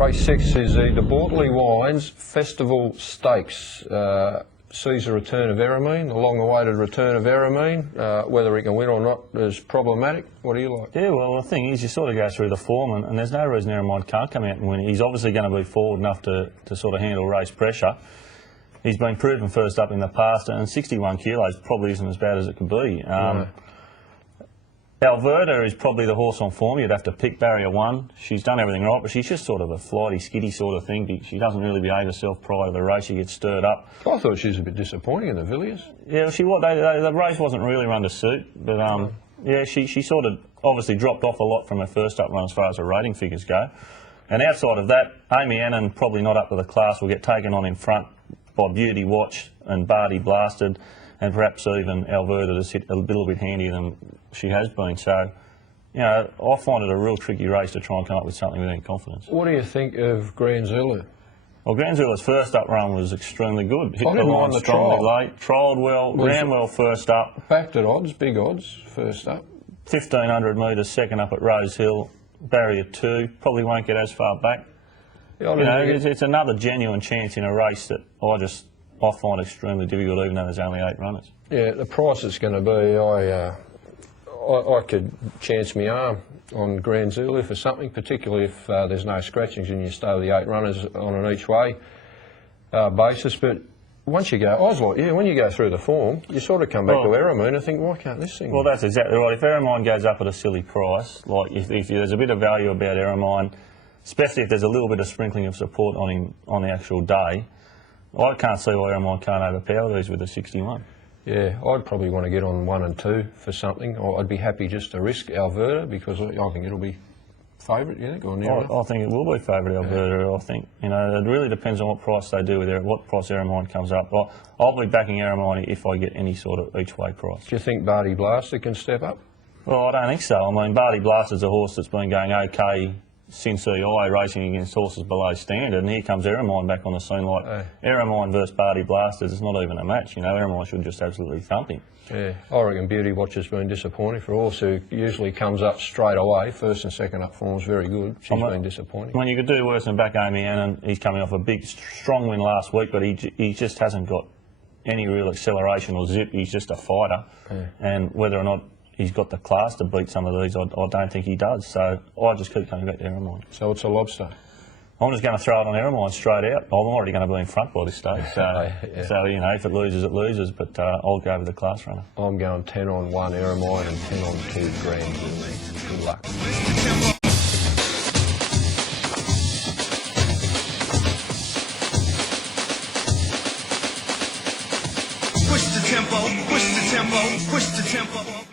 Race 6 is the Bortoli Wines Festival Stakes. Sees the return of Eramine, the long-awaited return of Eramine. Whether he can win or not is problematic. What do you like? Yeah, well, the thing is, you sort of go through the form, and there's no reason Eramine can't come out and win. He's obviously going to be forward enough to sort of handle race pressure. He's been proven first up in the past, and 61 kilos probably isn't as bad as it could be. No. Alberta is probably the horse on form. You'd have to pick barrier 1. She's done everything right, but she's just sort of a flighty, skiddy sort of thing. She doesn't really behave herself prior to the race. She gets stirred up. I thought she was a bit disappointing in the Villiers. Yeah, the race wasn't really run to suit, but yeah, she sort of obviously dropped off a lot from her first up run as far as her rating figures go. And outside of that, Amy Annan, probably not up to the class, will get taken on in front by Beauty Watch and Barty Blasted, and perhaps even Alberta to sit a little bit handier than she has been. So, you know, I find it a real tricky race to try and come up with something with any confidence. What do you think of Grand Zulu? Well, Grand Zulu's first up run was extremely good. Hit I the didn't line mind the strongly trial. late, trialled well, ran well first up. Backed at odds, big odds, first up. 1,500 metres, second up at Rosehill, barrier 2, probably won't get as far back. Yeah, You know, it's another genuine chance in a race that I find extremely difficult, even though there's only 8 runners. Yeah, the price is going to be, I could chance my arm on Grand Zulu for something, particularly if there's no scratchings and you stay with the 8 runners on an each way basis. But once you go, I was like, yeah, when you go through the form, you sort of come back to Eramine and think, why can't this thing? Well, that's exactly right. If Eramine goes up at a silly price, like if there's a bit of value about Eramine, especially if there's a little bit of sprinkling of support on him on the actual day, I can't see why Eramine can't overpower these with a 61. Yeah, I'd probably want to get on 1 and 2 for something. I'd be happy just to risk Alberta because I think it'll be favourite, you think, or near enough? I think it will be favourite Alberta. I think, you know, it really depends on what price they do with it, what price Eramine comes up. I'll be backing Eramine if I get any sort of each way price. Do you think Barty Blaster can step up? Well, I don't think so. I mean, Barty Blaster's a horse that's been going okay since EI, racing against horses below standard, and here comes Eramine back on the scene. Like Eramine versus Barty Blasters, it's not even a match. You know, Eramine should just absolutely thump him. Yeah, I reckon Beauty Watch has been disappointing for a horse who usually comes up straight away. First and second up form's very good. She's been disappointing. When you could do worse than back Amy Annan, he's coming off a big, strong win last week, but he just hasn't got any real acceleration or zip. He's just a fighter, and whether or not he's got the class to beat some of these, I don't think he does. So I just keep coming back to Eramine. So it's a lobster. I'm just going to throw it on Eramine straight out. I'm already going to be in front by this stage. So, so you know, if it loses, it loses. But I'll go with the class runner. I'm going 10 on 1 Eramine and 10 on 2 Grand Zulu. Good luck. Push the tempo, push the tempo, push the tempo.